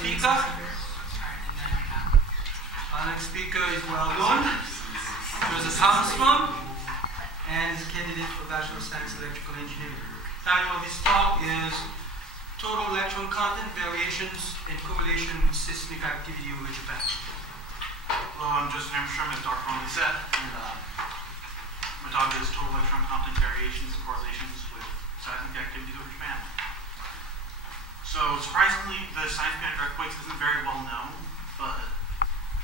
speaker. Our next speaker is well known. Joseph Hammerstrom, and is a candidate for Bachelor of Science Electrical Engineering. The title of his talk is Total Electron Content Variations in Correlation with Seismic Activity over Japan. Hello, I'm Joseph Hammerstrom, as Dr. Conley said, and my talk is Total Electron Content Variations and Correlations with Seismic Activity over Japan. So, surprisingly, the seismic earthquakes isn't very well known, but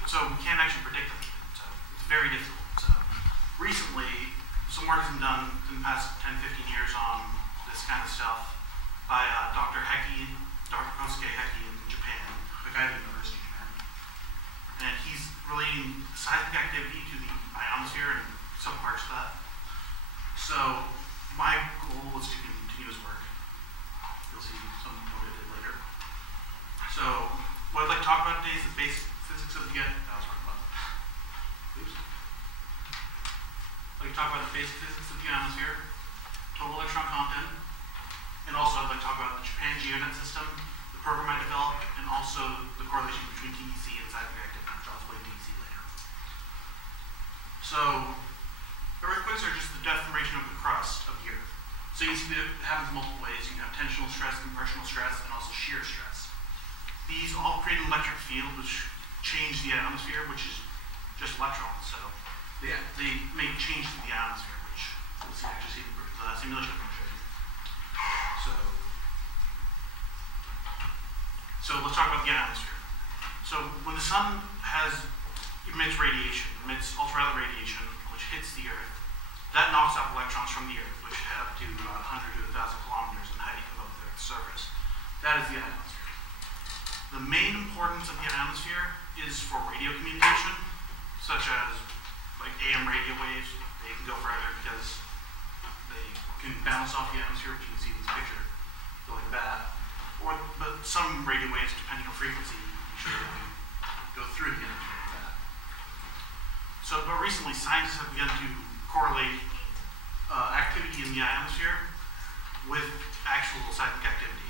so we can't actually predict them. So it's very difficult. So recently, some work has been done in the past 10-15 years on this kind of stuff by Dr. Kosuke Heki in Japan, Hokkaido University, Japan. And he's relating seismic activity to the ionosphere and some parts of that. So my goal was to continue his work. You'll see some of what I did later. So what I'd like to talk about today is the basic physics of the I'd like to talk about the basic physics of the ionosphere, total electron content, and also I'd like to talk about the Japan GeoNet system, the program I developed, and also the correlation between TEC and seismic activity, which I'll explain TEC later. So earthquakes are just the deformation of the crust of the Earth. So you see that it happens multiple ways. You can have tensional stress, compressional stress, and also shear stress. These all create an electric field which change the ionosphere, which is just electrons. So they make change to the ionosphere, which we'll see actually see the simulation I'm going to show you. So let's talk about the ionosphere. So when the sun emits radiation, emits ultraviolet radiation, which hits the Earth, that knocks off electrons from the Earth, which head up to 100 to 1,000 kilometers in height above the Earth's surface. That is the ionosphere. The main importance of the ionosphere is for radio communication, such as like AM radio waves. They can go further because they can bounce off the atmosphere, which you can see in this picture, go like that. But some radio waves, depending on frequency, usually go through the atmosphere like that. So, but recently, scientists have begun to correlate activity in the ionosphere with actual seismic activity.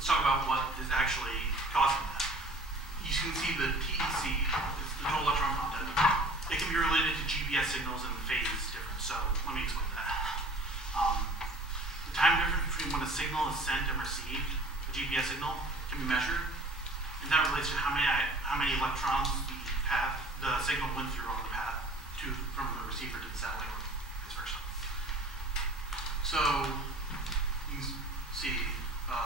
Let's talk about what is actually causing that. You can see the TEC, it's the total electron content. It can be related to GPS signals and the phase difference, so let me explain that. The time difference between when a signal is sent and received, a GPS signal, can be measured, and that relates to how many electrons the signal went through on the path from the receiver to the satellite, or vice versa. So you can see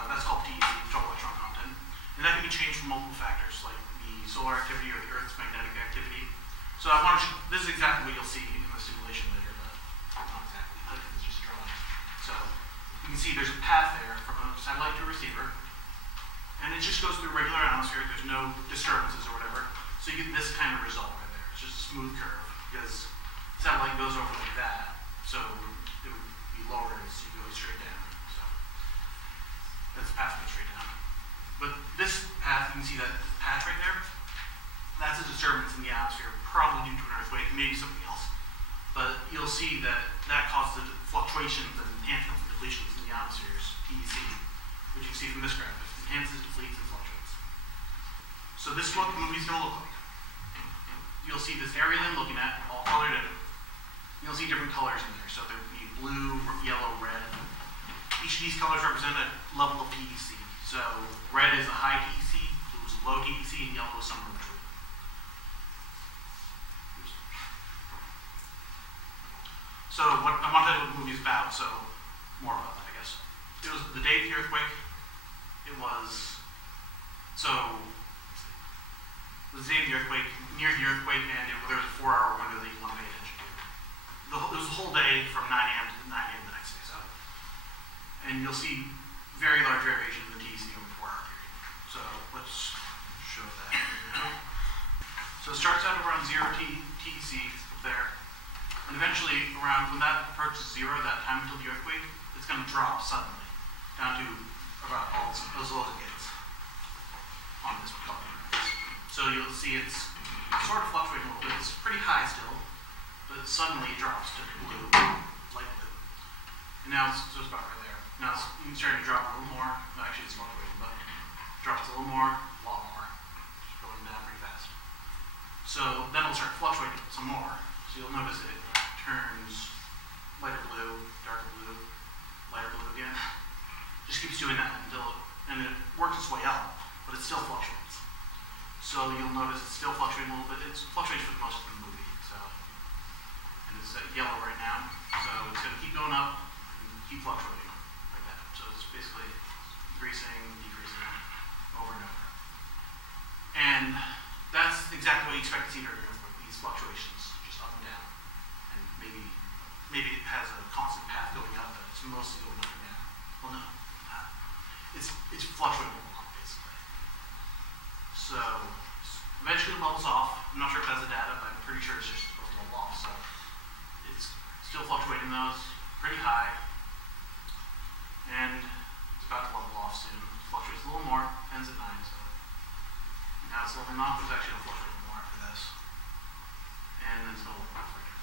that's called TEC, total electron content, and that can be changed from multiple factors like the solar activity or the Earth's magnetic activity. So I want to this is exactly what you'll see in the simulation later, but not exactly. I think it's just a drawing. So you can see there's a path there from a satellite to a receiver, and it just goes through a regular atmosphere. There's no disturbances or whatever. So you get this kind of result right there. It's just a smooth curve because the satellite goes over like that, so it would be lower as you go straight down. So that's the path goes straight down. But this path, you can see that patch right there. That's a disturbance in the atmosphere, probably due to an earthquake, maybe something else. But you'll see that causes fluctuations and enhancements and depletions in the atmosphere's TEC, which you can see from this graph. It enhances, depletes, and fluctuates. So this is what the movie's going to look like. You'll see this area that I'm looking at, all colored in. You'll see different colors in here. So there will be blue, yellow, red. Each of these colors represent a level of TEC. So red is a high TEC, blue is a low TEC, and yellow is somewhere between. So what I want to tell you what the movie is about, so more about that, I guess. It was the day of the earthquake. It was the day of the earthquake, near the earthquake, and there was a 4-hour window that you want to pay attention to. It was the whole day from 9 a.m. to 9 a.m. the next day. So, and you'll see very large variations in the TEC over a 4-hour period. So let's show that here now. So it starts out around 0 TEC up there. And eventually, when that approaches 0, that time until the earthquake, it's going to drop suddenly down to about as low as it gets on this color. So you'll see it's sort of fluctuating a little bit. It's pretty high still, but suddenly it drops to blue, light blue. And now it's about right there. Now it's starting to drop a little more. Well, actually, it's fluctuating, but drops a little more, a lot more, just going down pretty fast. So then it'll start fluctuating some more. So you'll notice it turns lighter blue, darker blue, lighter blue again. Just keeps doing that until, and it works its way up, but it still fluctuates. So you'll notice it's still fluctuating a little bit. It fluctuates for most of the movie. So, and it's at yellow right now. So it's going to keep going up and keep fluctuating like that. So it's basically increasing, decreasing over and over. And that's exactly what you expect to see during an earthquake, these fluctuations, just up and down. And maybe it has a constant path going up, but it's mostly going up and down. Well, no. It's fluctuating a lot, basically. So eventually it levels off. I'm not sure if it has the data, but I'm pretty sure it's just supposed to level off. So it's still fluctuating though. It's pretty high. And it's about to level off soon. It fluctuates a little more, ends at 9, so now it's leveling off. It's actually going to fluctuate more after this. And then it's going to level off right now.